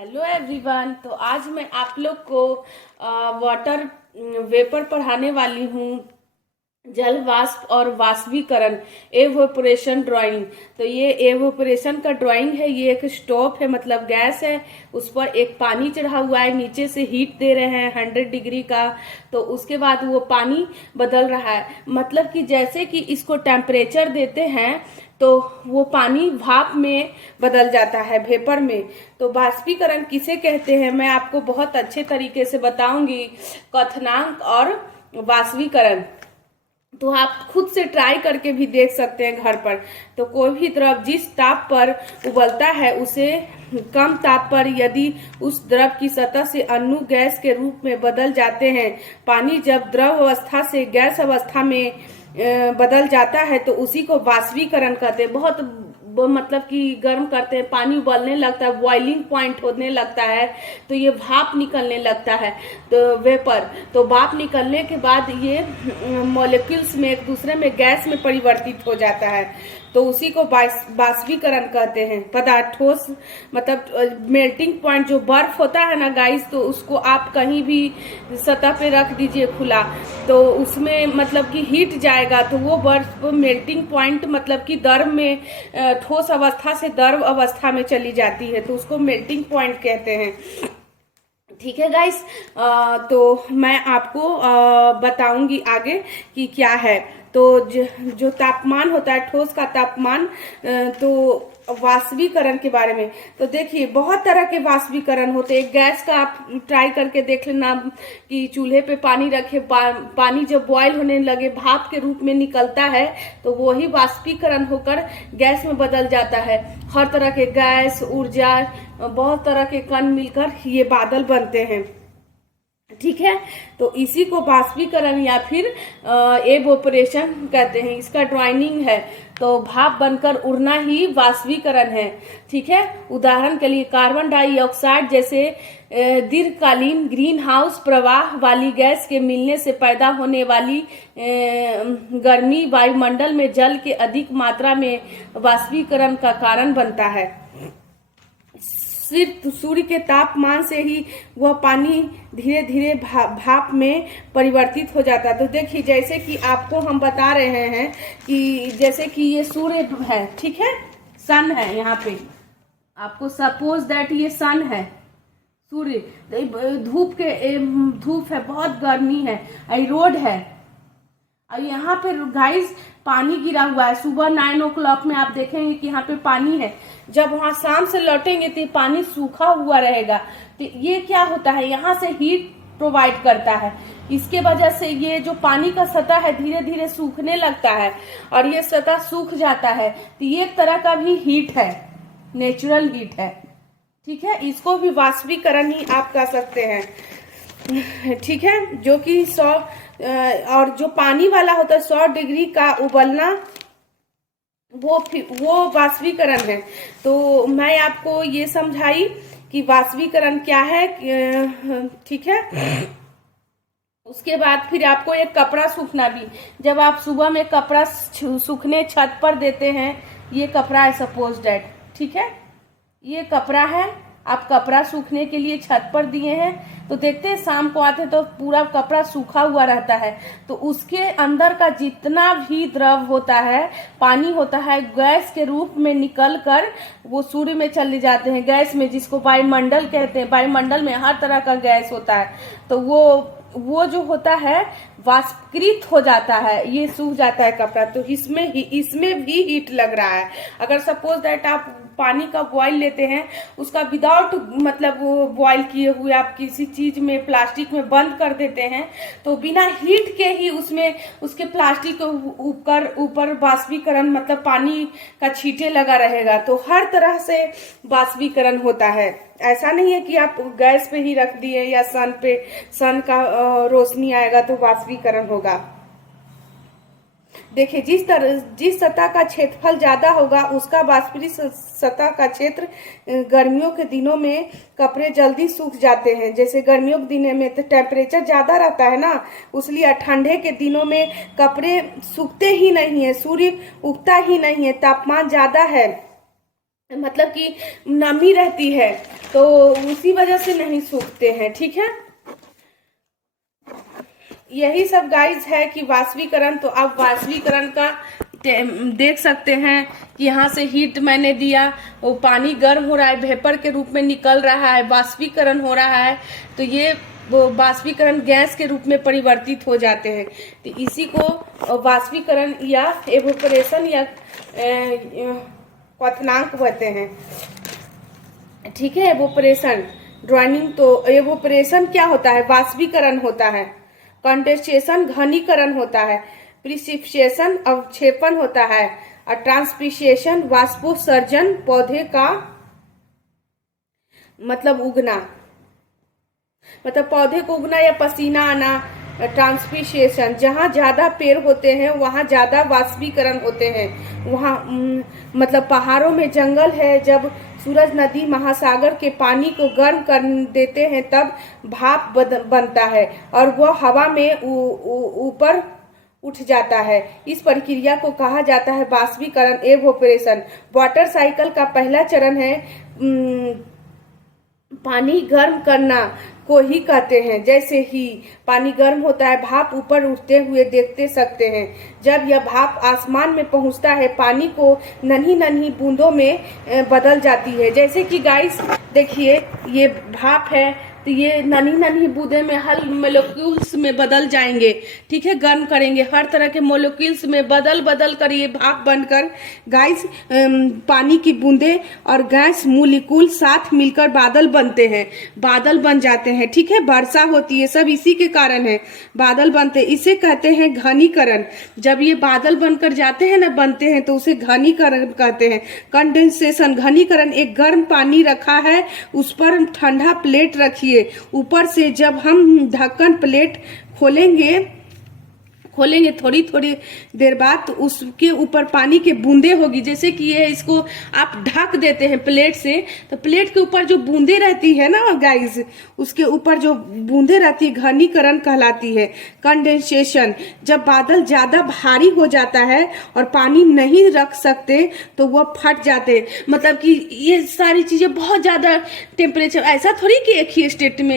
Hello everyone. तो आज मैं आप लोग को वाटर वेपर पढ़ाने वाली हूँ। जल वाष्प और वाष्पीकरण, एवोपरेशन ड्राइंग। तो ये एवोपरेशन का ड्राइंग है। ये एक स्टोव है, मतलब गैस है, उस पर एक पानी चढ़ा हुआ है, नीचे से हीट दे रहे हैं 100 डिग्री का। तो उसके बाद वो पानी बदल रहा है, मतलब कि जैसे कि इसको टेम्परेचर देते हैं तो वो पानी भाप में बदल जाता है, वेपर में। तो वाष्पीकरण किसे कहते हैं मैं आपको बहुत अच्छे तरीके से बताऊंगी, क्वथनांक और वाष्पीकरण। तो आप खुद से ट्राई करके भी देख सकते हैं घर पर। तो कोई भी द्रव जिस ताप पर उबलता है उसे कम ताप पर यदि उस द्रव की सतह से अणु गैस के रूप में बदल जाते हैं, पानी जब द्रव अवस्था से गैस अवस्था में बदल जाता है तो उसी को वाष्पीकरण कहते हैं। बहुत मतलब कि गर्म करते हैं, पानी उबलने लगता है, बॉइलिंग पॉइंट होने लगता है, तो ये भाप निकलने लगता है, तो वेपर। तो भाप निकलने के बाद ये मॉलिक्यूल्स में एक दूसरे में गैस में परिवर्तित हो जाता है, तो उसी को वाष्पीकरण कहते हैं। पदार्थ ठोस मतलब मेल्टिंग पॉइंट जो बर्फ होता है ना गाइस, तो उसको आप कहीं भी सतह पे रख दीजिए खुला, तो उसमें मतलब कि हीट जाएगा, तो वो बर्फ मेल्टिंग पॉइंट मतलब कि द्रव में ठोस अवस्था से द्रव अवस्था में चली जाती है, तो उसको मेल्टिंग पॉइंट कहते हैं। ठीक है गाइस, तो मैं आपको बताऊंगी आगे कि क्या है। तो जो तापमान होता है, ठोस का तापमान, तो वाष्पीकरण के बारे में तो देखिए बहुत तरह के वाष्पीकरण होते हैं। गैस का आप ट्राई करके देख लेना कि चूल्हे पे पानी रखे, पानी जब बॉयल होने लगे भाप के रूप में निकलता है, तो वही वाष्पीकरण होकर गैस में बदल जाता है। हर तरह के गैस, ऊर्जा, बहुत तरह के कण मिलकर ये बादल बनते हैं। ठीक है, तो इसी को वाष्पीकरण या फिर एवोपरेशन कहते हैं। इसका ड्राइंग है, तो भाप बनकर उड़ना ही वाष्पीकरण है। ठीक है, उदाहरण के लिए कार्बन डाइऑक्साइड जैसे दीर्घकालीन ग्रीन हाउस प्रवाह वाली गैस के मिलने से पैदा होने वाली गर्मी वायुमंडल में जल के अधिक मात्रा में वाष्पीकरण का कारण बनता है। सिर्फ सूर्य के तापमान से ही वह पानी धीरे धीरे भाप में परिवर्तित हो जाता है। तो देखिए जैसे कि आपको हम बता रहे हैं कि जैसे कि ये सूर्य है, ठीक है, सन है, यहाँ पे आपको सपोज दैट ये सन है, सूर्य, धूप है, बहुत गर्मी है, रोड है, और यहाँ पे गाइस पानी गिरा हुआ है। सुबह 9 o'clock में आप देखेंगे कि यहाँ पे पानी है। जब वहां शाम से लौटेंगे तो पानी सूखा हुआ रहेगा। तो ये क्या होता है, यहाँ से हीट प्रोवाइड करता है। इसके वजह से ये जो पानी का सतह है धीरे धीरे सूखने लगता है, और ये सतह सूख जाता है। तो ये एक तरह का भी हीट है, नेचुरल हीट है। ठीक है, इसको भी वाष्पीकरण ही आप कह सकते हैं। ठीक है, जो कि 100 और जो पानी वाला होता है 100 डिग्री का उबलना, वो वाष्पीकरण है। तो मैं आपको ये समझाई कि वाष्पीकरण क्या है। ठीक है, उसके बाद फिर आपको एक कपड़ा सूखना भी, जब आप सुबह में कपड़ा सूखने छत पर देते हैं, ये कपड़ा है सपोज दैट, ठीक है, ये कपड़ा है, आप कपड़ा सूखने के लिए छत पर दिए हैं, तो देखते हैं शाम को आते हैं तो पूरा कपड़ा सूखा हुआ रहता है। तो उसके अंदर का जितना भी द्रव होता है, पानी होता है, गैस के रूप में निकल कर वो सूर्य में चले जाते हैं, गैस में, जिसको वायुमंडल कहते हैं। वायुमंडल में हर तरह का गैस होता है, तो वो जो होता है वाष्पीकृत हो जाता है, ये सूख जाता है कपड़ा। तो इसमें भी हीट लग रहा है। अगर सपोज दैट आप पानी का बॉयल लेते हैं, उसका विदाउट मतलब वो बॉयल किए हुए आप किसी चीज में, प्लास्टिक में बंद कर देते हैं, तो बिना हीट के ही उसमें उसके प्लास्टिक के ऊपर वाष्पीकरण मतलब पानी का छींटे लगा रहेगा। तो हर तरह से वाष्पीकरण होता है। ऐसा नहीं है कि आप गैस पे ही रख दिए या सन का रोशनी आएगा तो वाष्पीकरण होगा। देखिए जिस सतह का क्षेत्रफल ज्यादा होगा उसका वाष्पीकृत सतह का क्षेत्र, गर्मियों के दिनों में कपड़े जल्दी सूख जाते हैं। जैसे गर्मियों के दिनों में तो टेम्परेचर ज्यादा रहता है ना, इसलिए ठंडे के दिनों में कपड़े सूखते ही नहीं है, सूर्य उगता ही नहीं है, तापमान ज्यादा है, मतलब कि नमी रहती है, तो उसी वजह से नहीं सूखते हैं। ठीक है, यही सब गाइस है कि वाष्पीकरण। तो आप वाष्पीकरण का देख सकते हैं कि यहाँ से हीट मैंने दिया, वो पानी गर्म हो रहा है, वेपर के रूप में निकल रहा है, वाष्पीकरण हो रहा है, तो ये वो वाष्पीकरण गैस के रूप में परिवर्तित हो जाते हैं। तो इसी को वाष्पीकरण या एवोपरेशन या क्वथनांक कहते हैं। ठीक है, एवोपरेशन ड्राइनिंग। तो एवोपरेशन क्या होता है? वाष्पीकरण होता है। कंडेंसेशन घनीकरण होता है। प्रिसिपिटेशन अवक्षेपण होता है। और ट्रांसपिरेशन वाष्पोत्सर्जन, पौधे का मतलब उगना, मतलब पौधे को उगना या पसीना आना। ट्रांसपिरेशन, जहाँ ज्यादा पेड़ होते हैं वहाँ ज्यादा वाष्पीकरण होते हैं। वहाँ मतलब पहाड़ों में जंगल है, जब सूरज, नदी, महासागर के पानी को गर्म कर देते हैं तब भाप बनता है और वह हवा में ऊपर उठ जाता है। इस प्रक्रिया को कहा जाता है वाष्पीकरण, एवोपरेशन। वाटर साइकिल का पहला चरण है पानी गर्म करना को ही कहते हैं। जैसे ही पानी गर्म होता है, भाप ऊपर उठते हुए देखते सकते हैं। जब यह भाप आसमान में पहुंचता है, पानी को नन्ही नन्ही बूंदों में बदल जाती है। जैसे कि गाइस देखिए, ये भाप है, तो ये नन्ही नन्ही बूंदे में हर मोलिक्यूल्स में बदल जाएंगे। ठीक है, गर्म करेंगे, हर तरह के मोलिक्यूल्स में बदल बदल कर ये भाप बनकर गाइस पानी की बूंदे और गैस मोलिक्यूल साथ मिलकर बादल बनते हैं, बादल बन जाते हैं। ठीक है, वर्षा होती है, सब इसी के कारण है, बादल बनते हैं। इसे कहते हैं घनीकरण। जब ये बादल बनकर जाते हैं ना, बनते हैं, तो उसे घनीकरण कहते हैं। कंडेंसेशन, घनीकरण, एक गर्म पानी रखा है, उस पर ठंडा प्लेट रखिए ऊपर से। जब हम ढक्कन प्लेट खोलेंगे थोड़ी थोड़ी देर बाद, तो उसके ऊपर पानी के बूंदे होगी। जैसे कि ये इसको आप ढक देते हैं प्लेट से, तो प्लेट के ऊपर जो बूंदे रहती है ना गाइस, उसके ऊपर जो बूंदे रहती है घनीकरण कहलाती है। कंडेंसेशन, जब बादल ज्यादा भारी हो जाता है और पानी नहीं रख सकते तो वह फट जाते हैं। मतलब कि ये सारी चीजें बहुत ज्यादा टेम्परेचर, ऐसा थोड़ी कि एक ही स्टेट में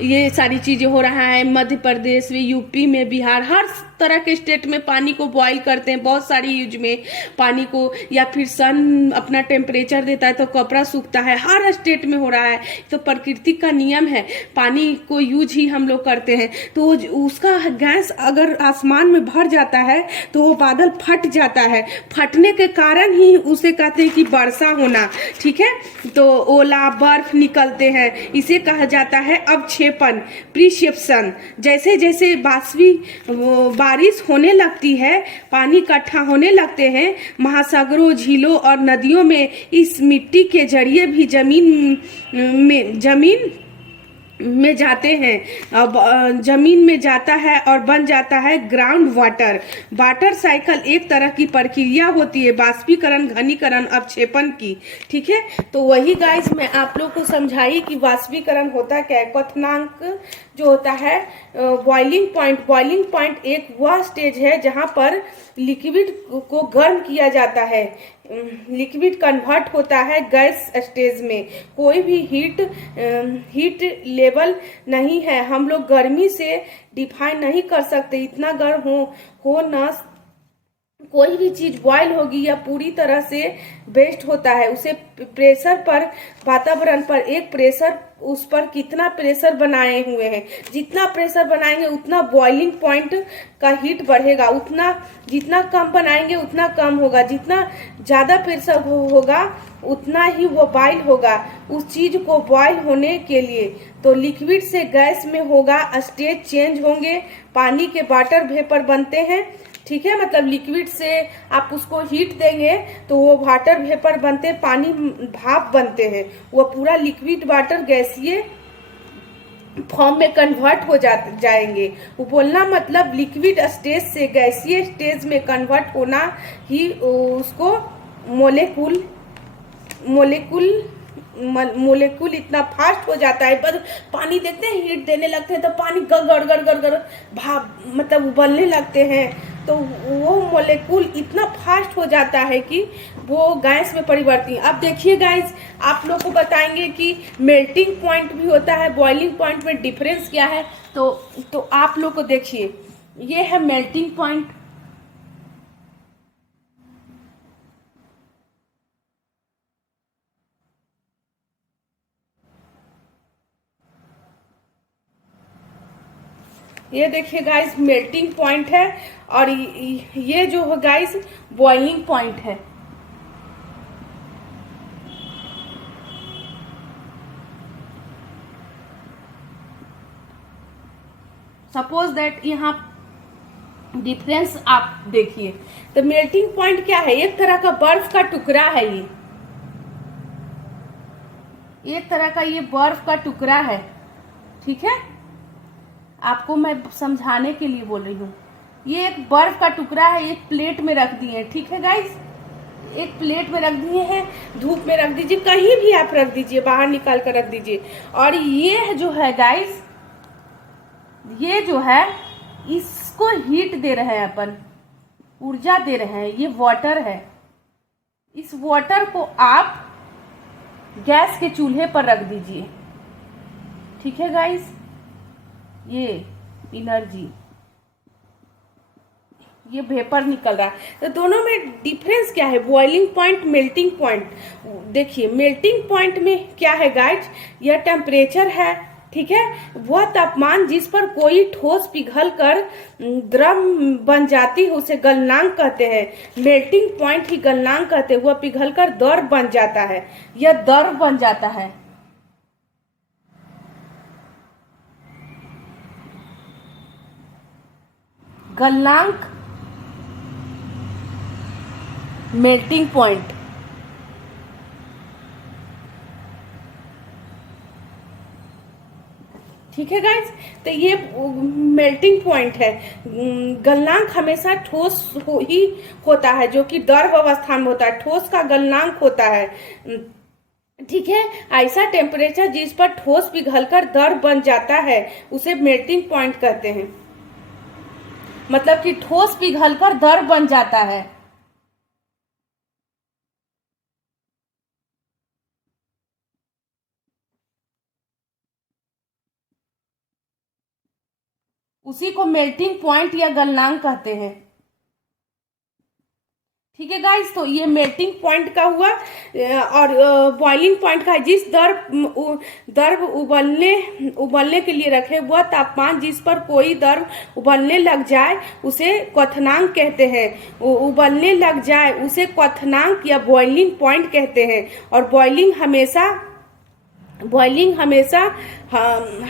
ये सारी चीजें हो रहा है। मध्य प्रदेश में, यूपी में, बिहार, हर तरह के स्टेट में पानी को बॉईल करते हैं, बहुत सारी यूज में पानी को। या फिर सन अपना टेम्परेचर देता है तो कपड़ा सूखता है, हर स्टेट में हो रहा है। तो प्रकृति का नियम है, पानी को यूज ही हम लोग करते हैं। तो उसका गैस अगर आसमान में भर जाता है तो वो बादल फट जाता है। फटने के कारण ही उसे कहते हैं कि वर्षा होना। ठीक है, तो ओला, बर्फ निकलते हैं, इसे कहा जाता है अवक्षेपण, प्रिसिपिटेशन। जैसे जैसे बारिश होने लगती है, पानी इकट्ठा होने लगते हैं महासागरों, झीलों और नदियों में, इस मिट्टी के जरिए भी जमीन में जाते हैं। अब जमीन में जाता है और बन जाता है ग्राउंड वाटर। वाटर साइकिल एक तरह की प्रक्रिया होती है वाष्पीकरण, घनीकरण, अवक्षेपण की। ठीक है, तो वही गाइस मैं आप लोग को समझाई कि वाष्पीकरण होता क्या है। क्वथनांक जो होता है, बॉइलिंग पॉइंट। बॉइलिंग पॉइंट एक वह स्टेज है जहां पर लिक्विड को गर्म किया जाता है, लिक्विड कन्वर्ट होता है गैस स्टेज में। कोई भी हीट लेवल नहीं है, हम लोग गर्मी से डिफाइन नहीं कर सकते। इतना गर्म हो ना कोई भी चीज बॉयल होगी या पूरी तरह से बेस्ट होता है। उसे प्रेशर पर, वातावरण पर एक प्रेशर, उस पर कितना प्रेशर बनाए हुए हैं, जितना प्रेशर बनाएंगे उतना बॉइलिंग पॉइंट का हीट बढ़ेगा। उतना जितना कम बनाएंगे उतना कम होगा, जितना ज्यादा प्रेशर होगा उतना ही वो बॉयल होगा उस चीज को बॉयल होने के लिए। तो लिक्विड से गैस में होगा, स्टेज चेंज होंगे, पानी के वाटर वेपर बनते हैं। ठीक है, मतलब लिक्विड से आप उसको हीट देंगे तो वो वाटर वेपर बनते, पानी भाप बनते हैं। वो पूरा लिक्विड वाटर गैसीय फॉर्म में कन्वर्ट हो जाएंगे। वो बोलना मतलब लिक्विड स्टेज से गैसीय स्टेज में कन्वर्ट होना ही उसको मोलेकुल इतना फास्ट हो जाता है। पर पानी देखते हैं, हीट देने लगते हैं तो पानी गड़ गड़ गड़ गड़ भाप मतलब उबलने लगते हैं। तो वो मोलेकुल इतना फास्ट हो जाता है कि वो गैस में परिवर्तित। अब देखिए गाइस, आप लोग को बताएंगे कि मेल्टिंग पॉइंट भी होता है, बॉइलिंग पॉइंट में डिफरेंस क्या है। तो आप लोग को देखिए, ये है मेल्टिंग पॉइंट, ये देखिए गाइस मेल्टिंग पॉइंट है, और ये जो है गाइस बॉइलिंग पॉइंट है। सपोज दैट यहाँ डिफरेंस आप देखिए, तो मेल्टिंग पॉइंट क्या है, एक तरह का बर्फ का टुकड़ा है, ये एक तरह का ये बर्फ का टुकड़ा है, ठीक है। आपको मैं समझाने के लिए बोल रही हूँ, ये एक बर्फ का टुकड़ा है, एक प्लेट में रख दिए, ठीक है गाइस, एक प्लेट में रख दिए हैं, धूप में रख दीजिए, कहीं भी आप रख दीजिए, बाहर निकाल कर रख दीजिए। और ये जो है गाइस, ये जो है इसको हीट दे रहे हैं अपन, ऊर्जा दे रहे हैं, ये वाटर है। इस वाटर को आप गैस के चूल्हे पर रख दीजिए, ठीक है गाइस। ये एनर्जी, ये वेपर निकल रहा है, तो दोनों में डिफरेंस क्या है, बॉइलिंग पॉइंट, मेल्टिंग पॉइंट। देखिए मेल्टिंग पॉइंट में क्या है गाइस, यह टेम्परेचर है, ठीक है, वह तापमान जिस पर कोई ठोस पिघल कर द्रव बन जाती है उसे गलनांक कहते हैं। मेल्टिंग पॉइंट ही गलनांक कहते हैं, वह पिघल कर द्रव बन जाता है, यह द्रव बन जाता है। गलनांक, मेल्टिंग पॉइंट, ठीक है गाइस। तो ये मेल्टिंग पॉइंट है। गलनांक हमेशा ठोस ही होता है, जो कि द्रव अवस्था में होता है, ठोस का गलनांक होता है, ठीक है। ऐसा टेम्परेचर जिस पर ठोस पिघलकर द्रव बन जाता है उसे मेल्टिंग पॉइंट कहते हैं। मतलब कि ठोस पिघलकर द्रव बन जाता है, उसी को मेल्टिंग पॉइंट या गलनांक कहते हैं, ठीक है गाइस। तो ये मेल्टिंग पॉइंट का हुआ, और बॉइलिंग पॉइंट का है जिस द्रव उबलने के लिए रखे, वह तापमान जिस पर कोई द्रव उबलने लग जाए उसे क्वथनांक कहते हैं। उबलने लग जाए उसे क्वथनांक या बॉइलिंग पॉइंट कहते हैं। और बॉइलिंग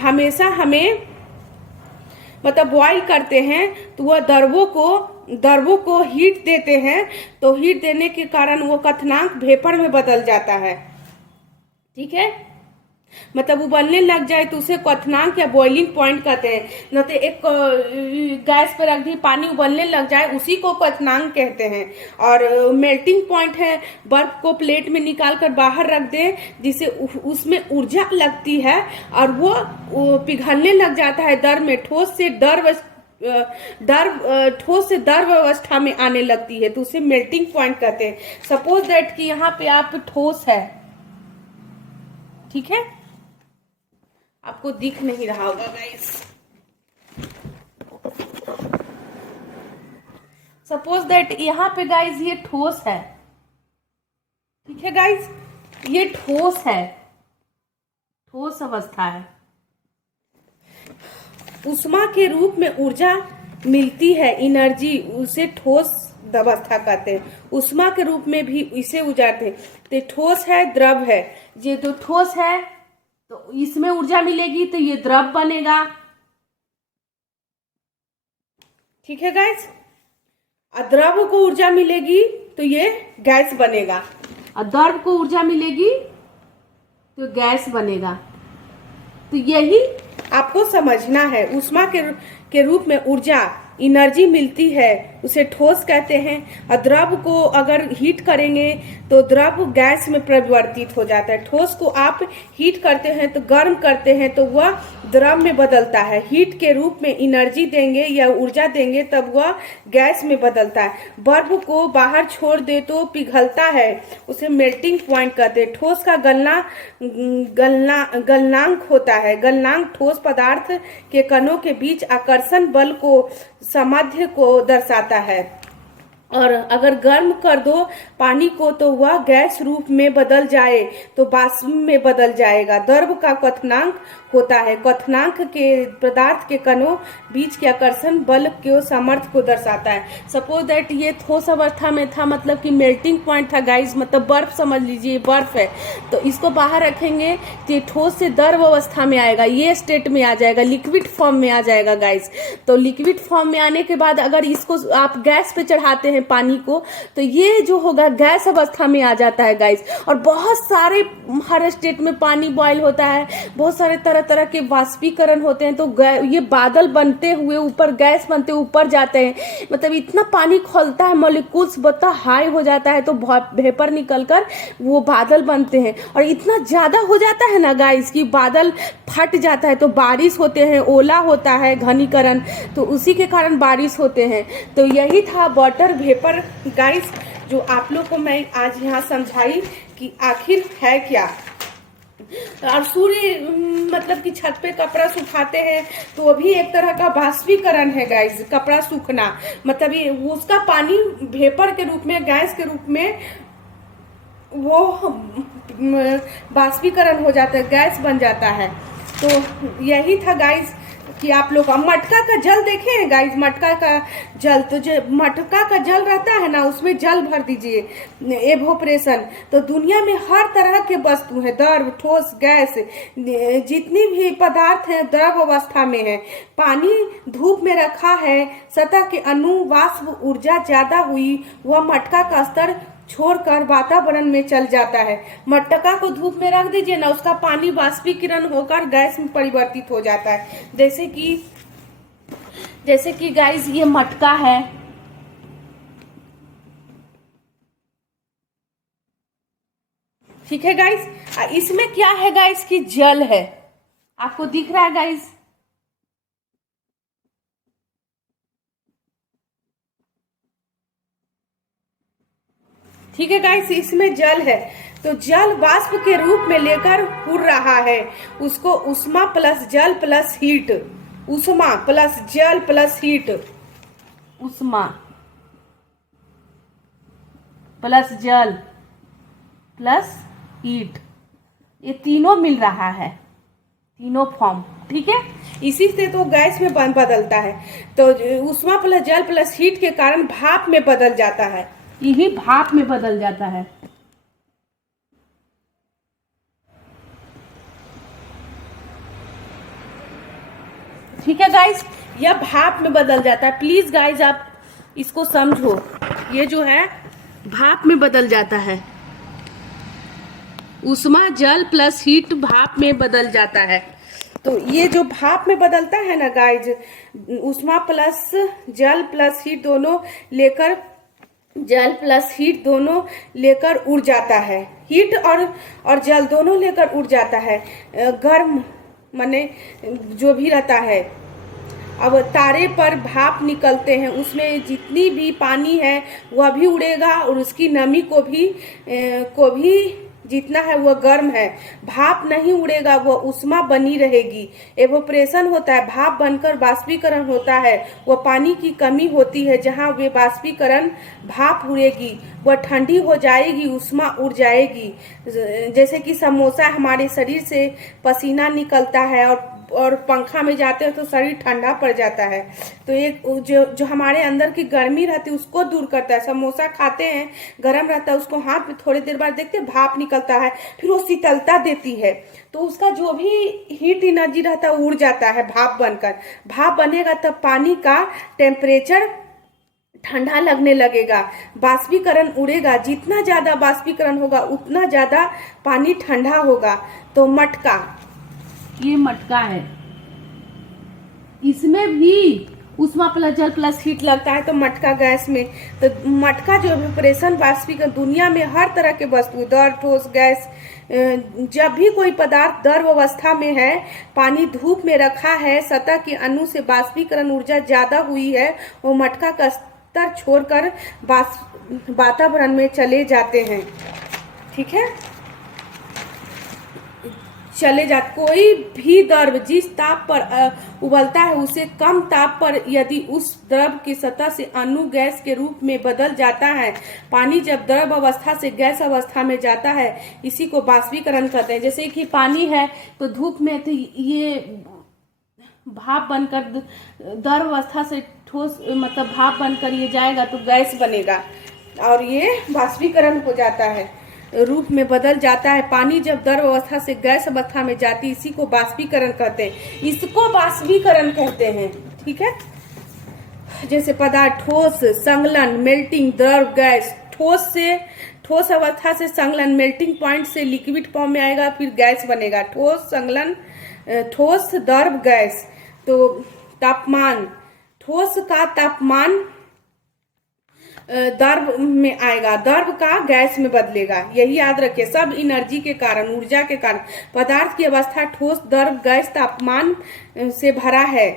हमेशा हमें मतलब बॉईल करते हैं तो वह द्रवों को हीट देते हैं, तो हीट देने के कारण वो क्वथनांक वेपर में बदल जाता है, ठीक है। मतलब उबलने लग जाए तो उसे क्वथनांक या बॉइलिंग पॉइंट कहते हैं। न तो एक गैस पर रख दी, पानी उबलने लग जाए उसी को क्वथनांक कहते हैं। और मेल्टिंग पॉइंट है, बर्फ को प्लेट में निकाल कर बाहर रख दे जिसे उसमें ऊर्जा लगती है और वो पिघलने लग जाता है द्रव में, ठोस से द्रव अवस्था में आने लगती है, तो उसे मेल्टिंग पॉइंट कहते हैं। सपोज दैट कि यहाँ पे आप ठोस है, ठीक है, आपको दिख नहीं रहा होगा गाइस। सपोज दैट यहाँ पे गाइस ये ठोस है, ठीक है गाइस, ये ठोस है, ठोस अवस्था है। उष्मा के रूप में ऊर्जा मिलती है, एनर्जी, उसे ठोस अवस्था कहते हैं। उष्मा के रूप में भी इसे उजाड़ते हैं। तो ठोस है, द्रव है, ये तो ठोस है तो इसमें ऊर्जा मिलेगी तो ये द्रव बनेगा, ठीक है गाइस। द्रव को ऊर्जा मिलेगी तो ये गैस बनेगा, और द्रव को ऊर्जा मिलेगी तो गैस बनेगा। तो यही आपको समझना है, उष्मा के रूप में ऊर्जा एनर्जी मिलती है उसे ठोस कहते हैं। और द्रव को अगर हीट करेंगे तो द्रव गैस में परिवर्तित हो जाता है। ठोस को आप हीट करते हैं तो गर्म करते हैं तो वह द्रव में बदलता है। हीट के रूप में एनर्जी देंगे या ऊर्जा देंगे तब वह गैस में बदलता है। बर्फ को बाहर छोड़ दे तो पिघलता है, उसे मेल्टिंग पॉइंट कहते हैं। ठोस का गलनांक होता है। गलनांक ठोस पदार्थ के कणों के बीच आकर्षण बल को सामर्थ्य को दर्शाता है। और अगर गर्म कर दो पानी को तो वह गैस रूप में बदल जाए तो वाष्प में बदल जाएगा। द्रव का क्वथनांक होता है। क्वथनांक के पदार्थ के कणों बीच के आकर्षण बल के सामर्थ्य को दर्शाता है। सपोज दैट ये ठोस अवस्था में था, मतलब कि मेल्टिंग पॉइंट था गाइस, मतलब बर्फ समझ लीजिए, बर्फ है तो इसको बाहर रखेंगे तो ये ठोस से द्रव अवस्था में आएगा, ये स्टेट में आ जाएगा, लिक्विड फॉर्म में आ जाएगा गाइस। तो लिक्विड फॉर्म में आने के बाद अगर इसको आप गैस पे चढ़ाते हैं पानी को तो ये जो होगा गैस अवस्था में आ जाता है गाइस। और बहुत सारे हर स्टेट में पानी बॉयल होता है, बहुत सारे तरह तरह के वाष्पीकरण होते हैं, तो ये बादल बनते हुए ऊपर गैस बनते ऊपर जाते हैं। मतलब इतना पानी खोलता है, मॉलिक्यूल्स बता हाई हो जाता है तो वेपर निकलकर वो बादल बनते हैं। और इतना ज्यादा हो जाता है ना गाइस कि बादल फट जाता है तो बारिश होते हैं, ओला होता है, घनीकरण, तो उसी के कारण बारिश होते हैं। तो यही था वाटर वेपर गाइस, जो आप लोग को मैं आज यहाँ समझाई कि आखिर है क्या। और सूर्य मतलब कि छत पे कपड़ा सुखाते हैं तो वो भी एक तरह का वाष्पीकरण है गाइस। कपड़ा सूखना मतलब ये उसका पानी वेपर के रूप में, गैस के रूप में वो वाष्पीकरण हो जाता है, गैस बन जाता है। तो यही था गाइस कि आप लोग मटका का जल देखे हैं गाइस। मटका का जल, तो जो मटका का जल रहता है ना उसमें जल भर दीजिए एवोपरेशन, तो दुनिया में हर तरह के वस्तु है, द्रव, ठोस, गैस, जितनी भी पदार्थ है द्रव अवस्था में है। पानी धूप में रखा है, सतह के अणु वाष्प ऊर्जा ज्यादा हुई, वह मटका का स्तर छोड़कर वातावरण में चल जाता है। मटका को धूप में रख दीजिए ना, उसका पानी वाष्पीकरण होकर गैस में परिवर्तित हो जाता है। जैसे कि गाइस ये मटका है, ठीक है गाइस। इसमें क्या है गाइस कि जल है, आपको दिख रहा है गाइस। ठीक है गाइस, इसमें जल है तो जल वाष्प के रूप में लेकर उड़ रहा है। उसको उष्मा प्लस जल प्लस हीट, उष्मा प्लस जल प्लस हीट, उष्मा प्लस जल प्लस हीट, ये तीनों मिल रहा है, तीनों फॉर्म, ठीक है। इसी से तो गैस में बदलता है। तो उष्मा प्लस जल प्लस हीट के कारण भाप में बदल जाता है, यही भाप में बदल जाता है। ठीक है गाइस, यह भाप में बदल जाता है। प्लीज गाइस आप इसको समझो, ये जो है भाप में बदल जाता है। उष्मा जल प्लस हीट भाप में बदल जाता है। तो ये जो भाप में बदलता है ना गाइस, उष्मा प्लस जल प्लस हीट दोनों लेकर, जल प्लस हीट दोनों लेकर उड़ जाता है। हीट और जल दोनों लेकर उड़ जाता है। गर्म माने जो भी रहता है, अब तारे पर भाप निकलते हैं, उसमें जितनी भी पानी है वह भी उड़ेगा और उसकी नमी को भी जितना है वह गर्म है। भाप नहीं उड़ेगा, वह उष्मा बनी रहेगी। एवोपरेशन होता है, भाप बनकर वाष्पीकरण होता है। वह पानी की कमी होती है, जहाँ वे वाष्पीकरण भाप उड़ेगी वह ठंडी हो जाएगी, उष्मा उड़ जाएगी। जैसे कि समोसा, हमारे शरीर से पसीना निकलता है और पंखा में जाते हैं तो शरीर ठंडा पड़ जाता है। तो एक जो हमारे अंदर की गर्मी रहती है उसको दूर करता है। समोसा खाते हैं, गर्म रहता है, उसको हाथ में थोड़ी देर बाद देखते हैं भाप निकलता है, फिर वो शीतलता देती है, तो उसका जो भी हीट एनर्जी रहता है उड़ जाता है भाप बनकर। भाप बनेगा तब पानी का टेम्परेचर ठंडा लगने लगेगा, वाष्पीकरण उड़ेगा। जितना ज्यादा वाष्पीकरण होगा उतना ज्यादा पानी ठंडा होगा। तो मटका, ये मटका है, इसमें भी उष्मा प्लस जल प्लस हीट लगता है तो मटका गैस में। तो मटका जो इवेपोरेशन वाष्पीकरण, दुनिया में हर तरह के वस्तु द्रव ठोस गैस, जब भी कोई पदार्थ द्रव अवस्था में है, पानी धूप में रखा है, सतह के अणु से वाष्पीकरण ऊर्जा ज्यादा हुई है, वो मटका का स्तर छोड़कर वातावरण में चले जाते हैं। ठीक है, चले जा कोई भी द्रव जिस ताप पर उबलता है उसे कम ताप पर यदि उस द्रव की सतह से अणु गैस के रूप में बदल जाता है। पानी जब द्रव अवस्था से गैस अवस्था में जाता है, इसी को वाष्पीकरण कहते हैं। जैसे कि पानी है तो धूप में तो ये भाप बनकर द्रव अवस्था से ठोस मतलब भाप बनकर ये जाएगा तो गैस बनेगा और ये वाष्पीकरण हो जाता है, रूप में बदल जाता है। पानी जब द्रव अवस्था से गैस अवस्था में जाती है, इसी को वाष्पीकरण कहते हैं, इसको वाष्पीकरण कहते हैं। ठीक है, जैसे पदार्थ ठोस, संघलन, मेल्टिंग, द्रव, गैस। ठोस से ठोस अवस्था से संघलन, मेल्टिंग पॉइंट से लिक्विड फॉर्म में आएगा, फिर गैस बनेगा। ठोस, संघलन, ठोस, द्रव, गैस। तो तापमान, ठोस का तापमान द्रव में आएगा, द्रव का गैस में बदलेगा। यही याद रखिए, सब एनर्जी के कारण, ऊर्जा के कारण। पदार्थ की अवस्था ठोस, द्रव, गैस तापमान से भरा है।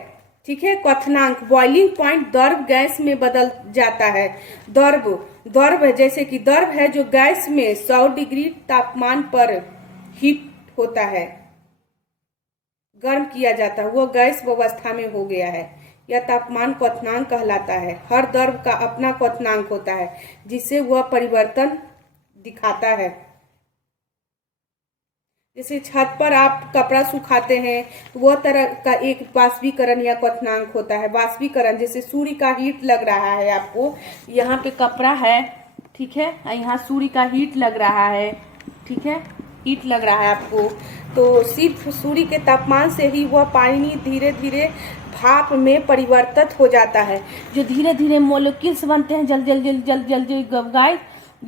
ठीक है, क्वथनांक, बॉइलिंग पॉइंट द्रव गैस में बदल जाता है। द्रव जैसे कि द्रव है जो गैस में 100 डिग्री तापमान पर हीट होता है, गर्म किया जाता है, वो गैस अवस्था में हो गया है। यह तापमान क्वथनांक कहलाता है। हर द्रव का अपना क्वथनांक होता है जिससे वह परिवर्तन दिखाता है। जैसे छत पर आप कपड़ा सुखाते हैं तो वह तरह का एक वाष्पीकरण या क्वथनांक होता है। वाष्पीकरण जैसे सूर्य का हीट लग रहा है आपको, यहाँ पे कपड़ा है, ठीक है, यहाँ सूर्य का हीट लग रहा है, ठीक है, हीट लग रहा है आपको, तो सिर्फ सूर्य के तापमान से ही वह पानी धीरे धीरे भाप में परिवर्तित हो जाता है। जो धीरे धीरे मोलिक्यूल्स बनते हैं, जल जल जल जल जल जल गाय,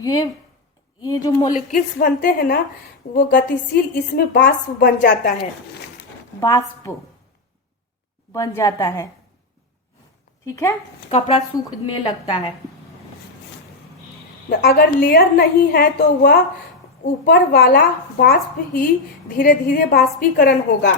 ये जो मोलिक्यूल्स बनते हैं ना, वो गतिशील, इसमें वाष्प बन जाता है, वाष्प बन जाता है। ठीक है, कपड़ा सूखने लगता है। अगर लेयर नहीं है तो वह ऊपर वाला वाष्प ही धीरे धीरे वाष्पीकरण होगा।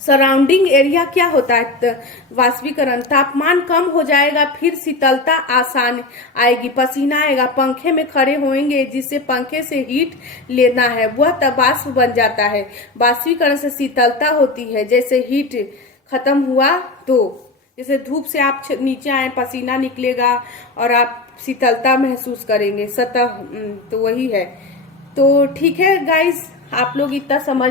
सराउंडिंग एरिया क्या होता है? वाष्पीकरण, तापमान कम हो जाएगा, फिर शीतलता आसान आएगी, पसीना आएगा, पंखे में खड़े होंगे, जिससे पंखे से हीट लेना है वह तब वाष्प बन जाता है। वाष्पीकरण से शीतलता होती है, जैसे हीट खत्म हुआ तो जैसे धूप से आप नीचे आए, पसीना निकलेगा और आप शीतलता महसूस करेंगे सतह, तो वही है। तो ठीक है गाइस, आप लोग इतना समझ